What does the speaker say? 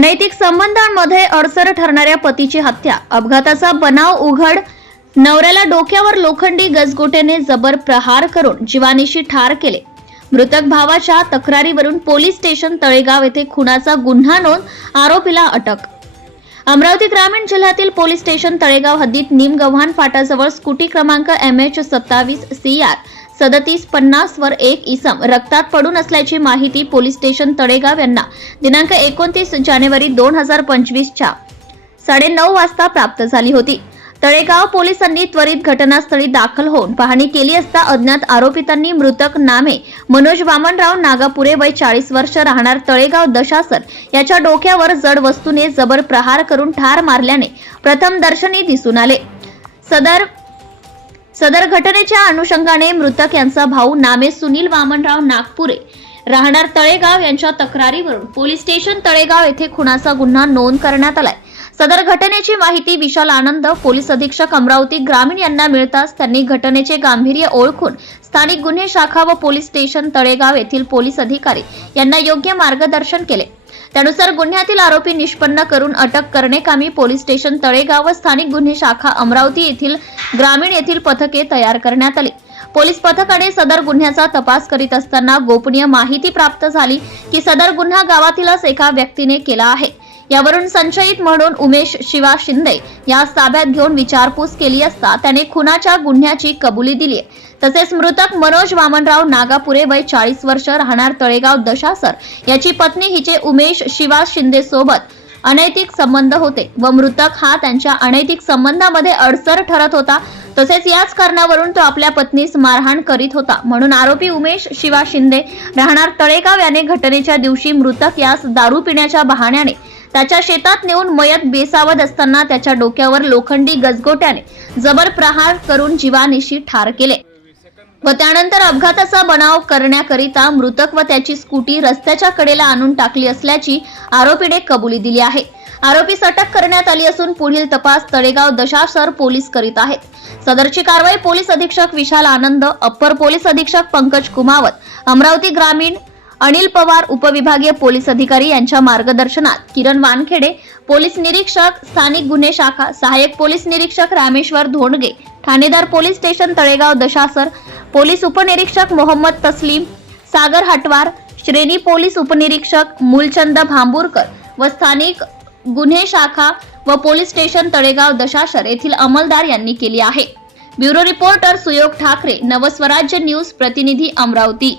अनैतिक संबंधांमध्ये अडसर ठरणाऱ्या पतीची हत्या. अपघाताचा बनाव उघड नवऱ्याला डोक्यावर लोखंडी गजगोट्याने जबर प्रहार करून जीवानीशी ठार केले. मृतक भावाच्या तक्रारीवरून पोलीस स्टेशन तळेगाव येथे खुनाचा गुन्हा नोंद आरोपीला अटक. अमरावती ग्रामीण जिल्ह्यातील पोलीस स्टेशन तळेगाव हद्दीत निमगव्हाण फाटाजवळ स्कूटी क्रमांक एम एच सत्तावीस सी आर सदतीस पन्नास वर एक इसम रक्तात पडून असल्याची माहिती पोलीस स्टेशन तळेगाव यांना. दिनांक एकोणतीस जानेवारी दोन हजार पंचवीसच्या. साडेनऊ वाजता प्राप्त झाली होती. तळेगाव पोलिसांनी त्वरित घटनास्थळी दाखल होऊन पाहणी केली असता अज्ञात आरोपितांनी मृतक नामे मनोज वामनराव नागापुरे वय चाळीस वर्ष राहणार तळेगाव दशासर याच्या डोक्यावर जड वस्तूने जबर प्रहार करून ठार मारल्याने प्रथम दर्शनी दिसून आले. सदर सदर घटनेच्या अनुषंगाने मृतक यांचा भाऊ नामे सुनील वामनराव नागपुरे राहणार तळेगाव यांच्या तक्रारीवरून पोलीस स्टेशन तळेगाव येथे खुनाचा गुन्हा नोंद करण्यात आलाय. सदर घटनेची माहिती विशाल आनंद पोलीस अधीक्षक अमरावती ग्रामीण यांना मिळताच त्यांनी घटनेचे गांभीर्य ओळखून स्थानिक गुन्हे शाखा व पोलीस स्टेशन तळेगाव येथील पोलीस अधिकारी यांना योग्य मार्गदर्शन केले. त्यानुसार गुन्ह्यातील आरोपी निष्पन्न करून अटक करणे कामी पोलीस स्टेशन तळेगाव व स्थानिक गुन्हे शाखा अमरावती येथील ग्रामीण येथील पथके तयार करण्यात आली. पोलीस पथकाने सदर गुन्ह्याचा तपास करीत असताना गोपनीय माहिती प्राप्त झाली की सदर गुन्हा गावातीलच एका व्यक्तीने केला आहे. यावरून संशयित म्हणून उमेश शिवा शिंदे या ताब्यात घेऊन विचारपूस केली असता त्याने खुनाच्या गुन्ह्याची कबुली दिली आहे. तसेच मृतक मनोज वामनराव नागापुरे वय चाळीस वर्ष राहणार तळेगाव दशासर याची पत्नी हिचे उमेश शिवा शिंदे सोबत अनैतिक संबंध होते व मृतक हा त्यांच्या अनैतिक संबंधामध्ये अडसर ठरत होता. तसेच याच कारणावरून तो आपल्या पत्नीस मारहाण करीत होता. म्हणून आरोपी उमेश शिवा शिंदे राहणार तळेगाव याने घटनेच्या दिवशी मृतक यास दारू पिण्याच्या बहाण्याने त्याच्या शेतात नेऊन मयत बेसावत असताना त्याच्या डोक्यावर लोखंडी गजगोट्याने जबर प्रहार करून जीवानिशी ठार केले. व त्यानंतर अपघाताचा बनाव करण्याकरिता मृतक व त्याची स्कूटी रस्त्याच्या कडेला आणून टाकली असल्याची आरोपीने कबुली दिली आहे. आरोपीस अटक करण्यात आली असून पुढील तपास तळेगाव दशासर पोलीस करीत आहेत. सदरची कारवाई पोलीस अधीक्षक विशाल आनंद अप्पर पोलीस अधीक्षक पंकज कुमावत अमरावती ग्रामीण अनिल पवार उपविभागीय पोलीस अधिकारी यांच्या मार्गदर्शनात किरण वानखेडे पोलीस निरीक्षक स्थानिक गुन्हे शाखा सहाय्यक पोलीस निरीक्षक रामेश्वर धोंडगे ठाणेदार police station Talegaon Dashasar police उपनिरीक्षक मोहम्मद तस्लीम सागर हटवार श्रेणी पोलीस उपनिरीक्षक मूलचंद भांबूरकर व स्थानिक गुन्हे शाखा व पोलीस स्टेशन तळेगाव दशासर येथील अंमलदार यांनी केली आहे. Bureau reporter Suyog Thakare Navswarajya news प्रतिनिधी Amravati.